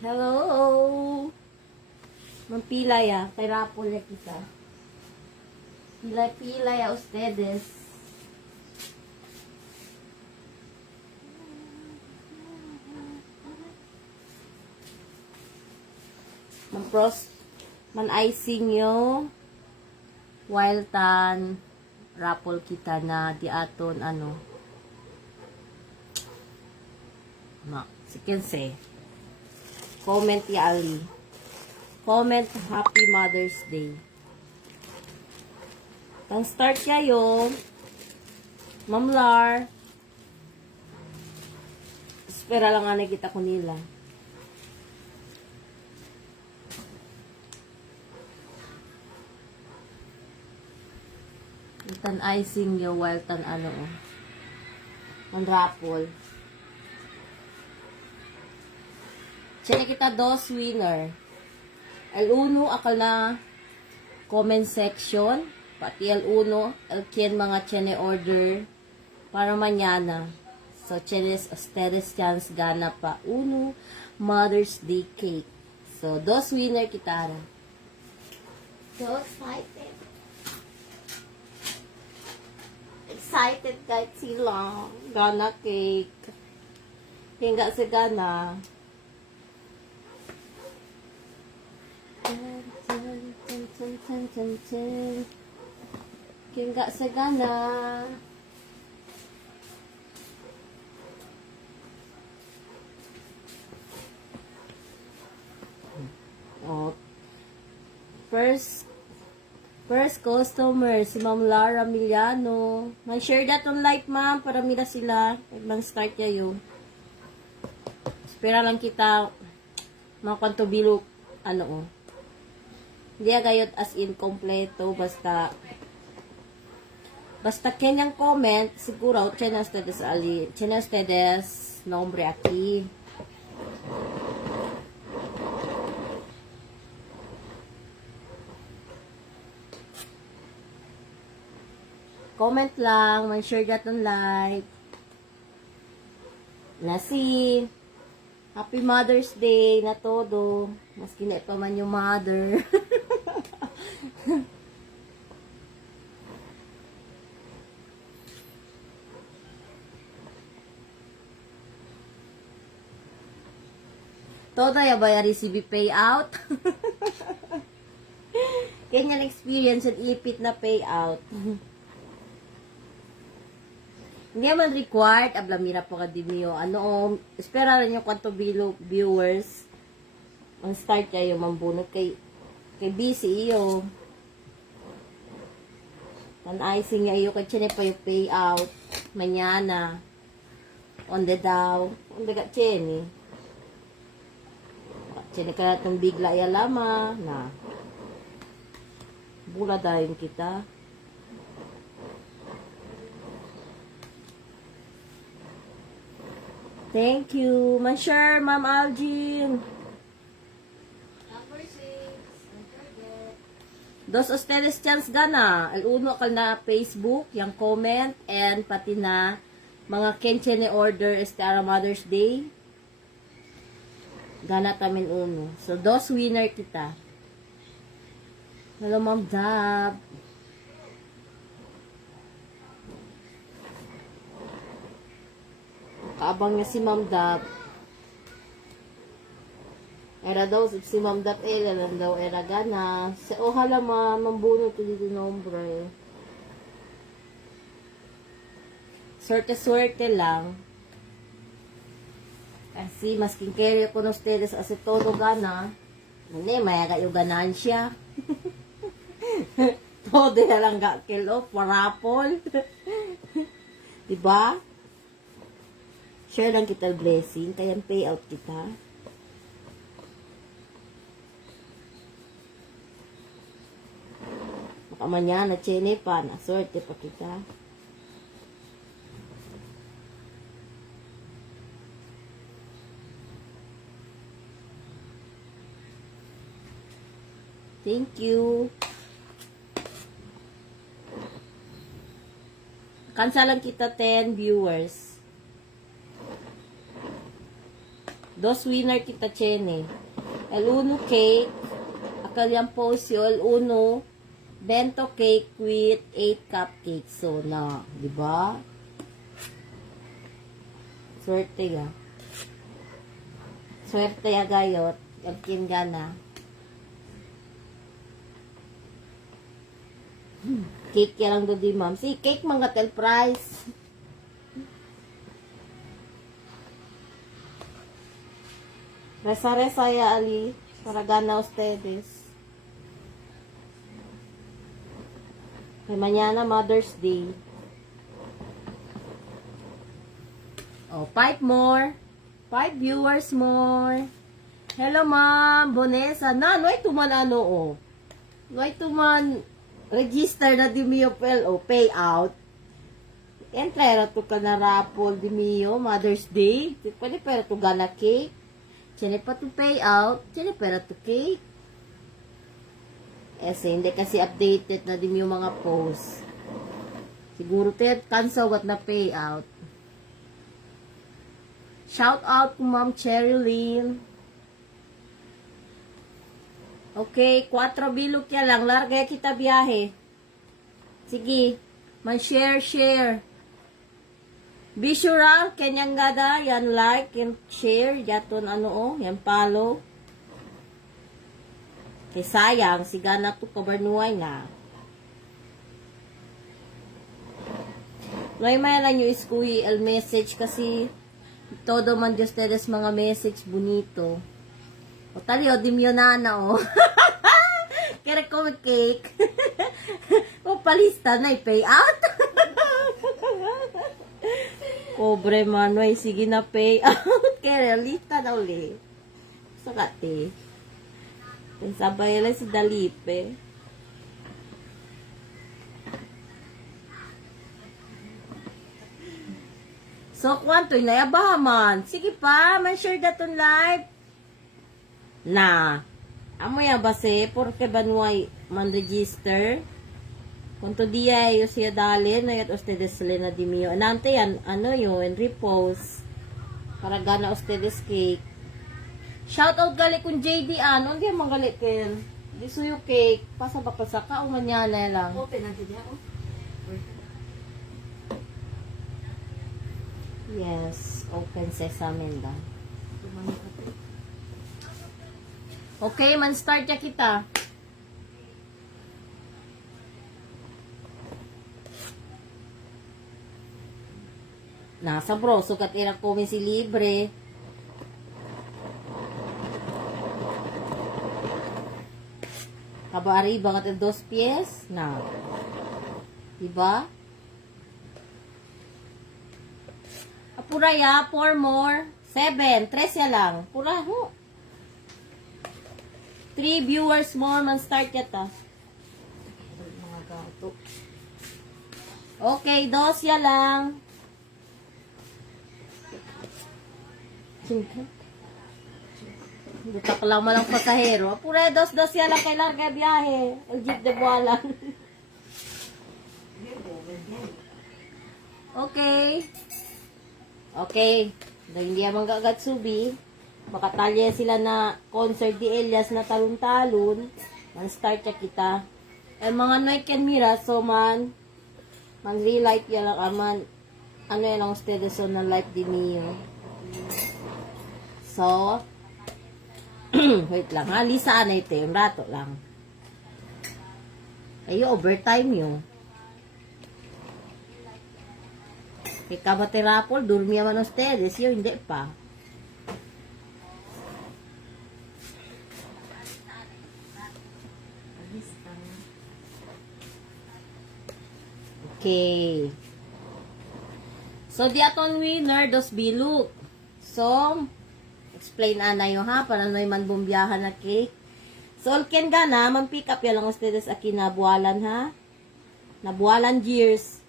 Hello! Mampilay kay Rapol ya kita. Pilay-pilay ustedes. Man-icing yo while tan Rapol kita na di aton sikense. Comment ya Ali. Comment Happy Mother's Day. Kang start kayo, Ma'am Lar. Espera lang nga nakita ko nila. Tan icing yo while tan Rapol. Check kita dos winner. El uno akal na comment section. Pati el uno, el quien mga chene order para mañana. So, chenes ustedes chance gana pa uno Mother's Day cake. So, dos winner kita. So excited. Excited kahit sila. Gana cake. Hingga sa gana. Hingga sa gana. Oh, first customer, si Ma'am Lara Miliano. Mag-share that on live, ma'am, para mila sila. Mag-start kayo. Espera lang kita, mga kwanto bilog, Hindi agayot as in kompleto, basta kanyang comment, siguro, tiene ustedes nombre aquí. Comment lang, mag-share that on live. Nasi, Happy Mother's Day na todo. Maski na pa man yung mother. Todo ya ba ya receive payout? Ganyan experience at ipit na payout. Hindi man required, ablamira po ka din niyo. Espera rin yung kwanto viewers. Ang start kayo, mambunot kay busy iyo. Tan-icing niya iyo, kay chine pa yung payout. Manyana. On the daw. On the gat chene. Chene ka natong bigla ya lama. Na. Bula dayon kita. Thank you. Man-share, Ma'am Algin. Dos ustedes chance gana. El uno akal na Facebook, yung comment, and pati na mga kenchene order para Mother's Day. Gana tamin uno. So, dos winner kita. Hello, Ma'am Dab. Kaabang niya si Ma'am Dab. Era daw si Ma'am Dab lang daw era gana. Ohala mambuno to dito nombre. Swerte lang. Kasi masking carry ko no ustedes as todo gana. Hindi, mayaga yung ganansya. Todo na lang kilo, parapol. Diba? Share lang kita blessing, kaya payout kita. Makamanya na chene pa, na swerte pa kita. Thank you. Kansa lang kita 10 viewers. Dos winner kita chene. El uno cake. Akalyang posyo. El uno bento cake with 8 cupcakes. So, na. Diba? Swerte ya. Swerte ya gayot. Yung gana. Cake ya lang do di ma'am. Si cake mga tel price. Resa-resa ya ali. Para gana ustedes. Kay mañana Mother's Day. Oh, 5 more. 5 viewers more. Hello ma'am. Bonesa. Na, noy tuman ano oh. Noy tuman register na di miyo o payout. Entrera to ka na rapol di miyo Mother's Day. Pwede pero to gana cake. Tiene pa to payout. Tiene pero to cake. Hindi kasi updated na di miyo mga post. Siguro te cancel what na payout. Shout out to Ma'am Cherilyn. Okay, 4 bilog ya lang. Larga kita biyahe. Sige. Man-share. Be sure, kanyang gada. Yan like, yan share. Yaton yan follow. Kay sayang, sigana to kabarnuay na. May lang yung iskuwi el message kasi todo man Diyos tedes mga message bonito. O tali o dimyo na o. Kaya ko cake. O palista na i-pay out. Pobre manoy, sige na pay out. Kaya lista na uli. Sakate. Sabay lang si Dalipe. So, kwanto na yabahaman. Sige pa, man-share daton live. Na. Amo ya base, porque banuay man-register. Kunto diya yo siya dali, na yat ustedes sila na di miyo. Nante yan, yun, repost. Para gana ustedes cake. Shoutout gali kung JD undi ang manggali ken. Di suyo cake. Pasa ba sa ka, umanyana lang. Open natin diya, oh. Yes, open sesame da. Okay, man start ya kita. Nasa bro, sukat ira kome si libre. Kabari banget 2 pies. Na. Diba? Apura ya, 4 more. 7, 3 ya lang. Pura ho. 3 viewers more man start yata. Mga gato. Okay, 2 ya lang. Butak lang malang pasahero. Apura 2 ya lang kay larga biyahe. El jeep de buwalan. Okay. Okay. Dahil hindi naman gagatsubi. Makatalya sila na concert di Elias na talon-talon. Man-start ya kita. Mga noy ken mira, so relight ya lang aman. Yan ang ustedes so na light di niyo. So, wait lang ha. Lisa na ito. Yung rato lang. Ayo, overtime yun. Ika ba terapol? Durmi naman ustedes. Yun, hindi pa. Okay. So, di aton winner, 2 bilog. So, explain anayo ha, para noy man bumbiyahan na cake. So, ken gana, man pick up ya lang ustedes aki na buwalan ha. Na buwalan years.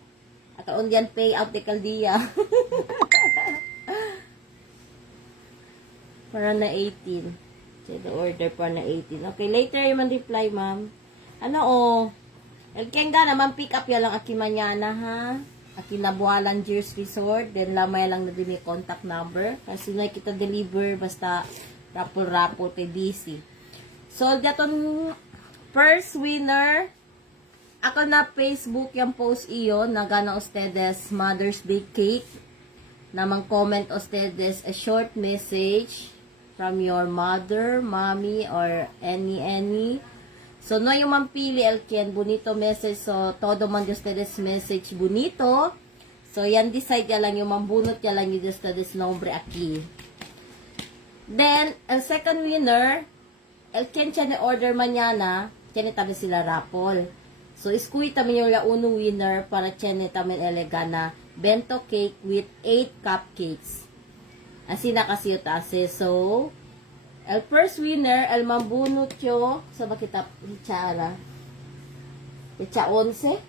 Akaon diyan pay out de kaldiya. Para na 18. So, the order para na 18. Okay, later man reply, ma'am. El ken gana, man pick up ya lang aki mañana ha. Kinabualan Jeers Resort. Then lamay lang na din may contact number. Kasi na kita deliver basta rapol-rapol kay DC. So, daton first winner. Ako na Facebook yung post iyon na gana ustedes Mother's Day cake. Namang comment ustedes a short message from your mother, mommy, or any. So, no yung mampili, Elken, bonito message. So, todo man ustedes message bonito. So, yan decide ya lang yung mambunot ya lang yung ustedes nombre aquí. Then, ang second winner, Elken siya order mañana, tiyan tabi sila rapol. So, iskuy tamin yung uno winner para tiyan tamin elegana bento cake with 8 cupcakes. Asina kasi yung tase. So, el first winner, el mambunot yo, sa bakita, Richara. Pecha 11.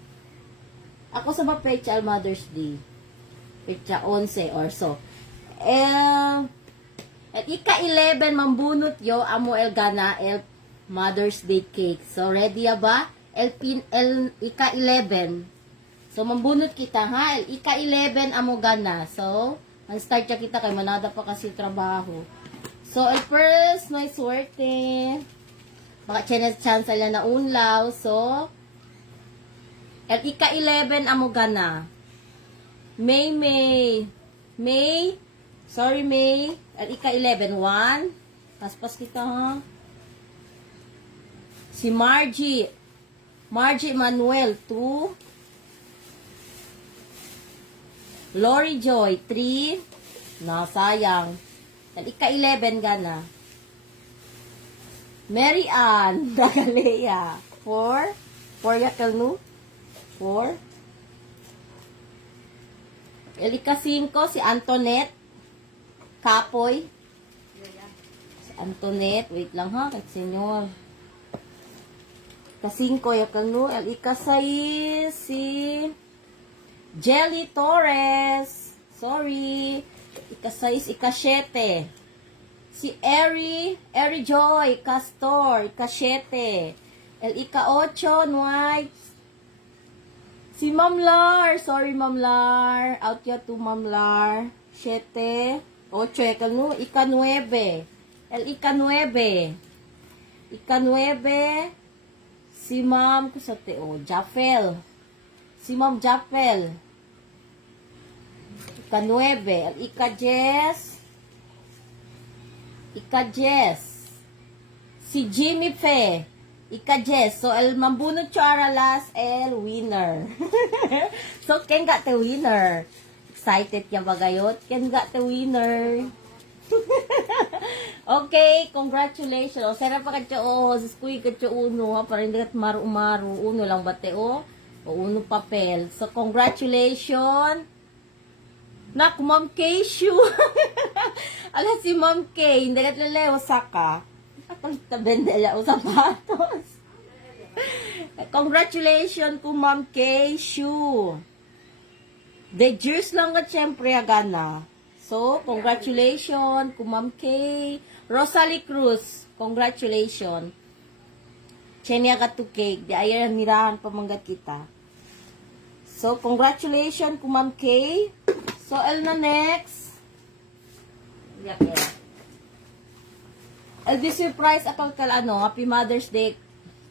Ako sa ba pecha el Mother's Day? Pecha 11 or so. At ika-11 mambunot yo, amo el gana, el Mother's Day cake. So, ready ya ba? El ika-11. So, mambunot kita, ha? El ika-11 amo gana. So, ang start ya kita kay manada pa kasi trabaho. So, el first, no swerte. Baka chance ala na unlaw. So, el ika-11 amo gana. May. Sorry, May. El ika-11. 1. Paspas kita, ha? Si Margie Manuel, 2. Lori Joy, 3. Sayang. El ika-11 gana. Mary Ann Dagalea, 4. 4 yakal no? 4. El ika-5 si Antoinette Kapoy. Si Antoinette, wait lang ha, kay senyor. Ika-5 yakal no? El ika-6 si Jelly Torres. Sorry. Ika-6, ika-7. Si Eri Joy Castor, ika-7. El ika-8, White. Si Ma'am Lar. Sorry, Ma'am Lar. Out ya to Ma'am Lar. 7. 8, no? Ika-9. El ika-9. Ika-9. Si Ma'am, kusate, Jaffel. Si Ma'am Jaffel. Ika-9. El ika-10. Ika-10. Si Jimmy Fe. Ika-10. So, el mambunot charalas, el winner. So, ken got the winner? Excited ya bagayot? Ken got the winner? Okay, congratulations. O, sarap pa katyo, siskuy katyo uno, ha? Para hindi kat maru-maru. Uno lang bate, o uno papel. So, congratulations. Nak, Ma'am Kay shoe. Ala si Ma'am Kay, hindi kat lalewa saka. Bendela o sapatos. Congratulations kung Ma'am Kay shoe. The juice lang at syempre agana. So, congratulations kung Ma'am Kay. Rosalie Cruz, congratulations. Chenya ka to cake. Di ayaw nirahan pamanggat kita. So, congratulations kung Ma'am Kay. So, el na next. El be surprise akal ano, Happy Mother's Day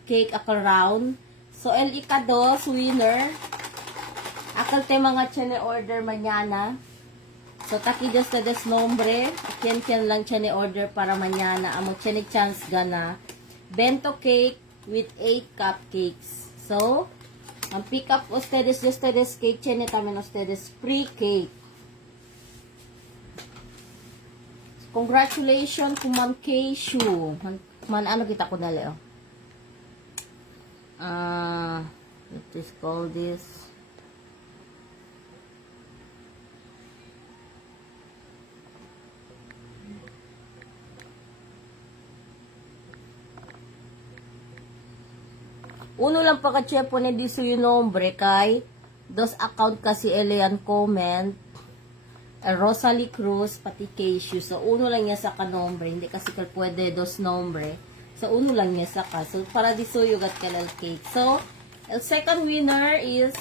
cake akal round. So, el ika-2 winner. Akal te mga chene order mañana. So, taki just na des nombre. Kien lang chene order para mañana. Amo chene chance gana. Bento cake with 8 cupcakes. So, ang pick up ustedes cake chene tamen ustedes free cake. Congratulations kung Ma'am Kay Shu. Ano kita ko na leo? Let's call this. Uno lang pa ka-chepo na diso yung nombre kay dos account kasi Elian comment. Rosalie Cruz, pati Keishu. So, uno lang niya sa kanombre. Hindi kasi pwede dos nombre. So, uno lang niya sa ka. So, para di so you got kalal cake. So, el second winner is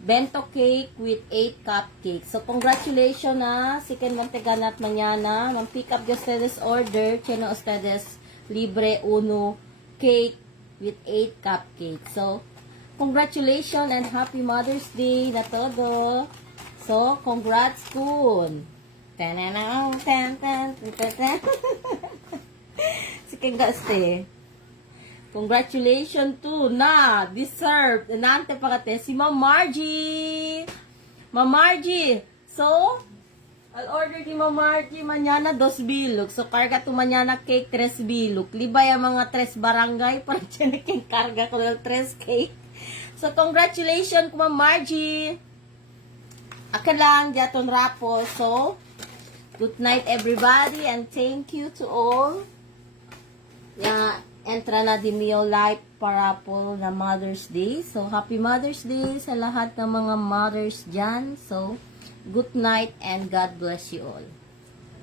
bento cake with 8 cupcakes. So, congratulations na si Ken Mantegan at Mañana. Mag-pick up ustedes order. Cheno ustedes libre uno cake with 8 cupcakes. So, congratulations and happy Mother's Day na todo. So, congrats kun. Tananaw, tan tan tan tan. Si Ken Gaste. Congratulations to na deserved nante pakate si Ma'am Margie. Ma'am Margie. So, I'll order di Ma'am Margie mañana 2 bilog. So, karga to mañana cake 3 bilog. Libay ang mga 3 barangay para chiniking karga ko ng 3 cake. So, congratulations Ma'am Margie. Aka lang jaton rapo. So, good night everybody and thank you to all. Yeah. Entra na di Mio Life para po na Mother's Day. So, Happy Mother's Day sa lahat ng mga mothers dyan. So, good night and God bless you all.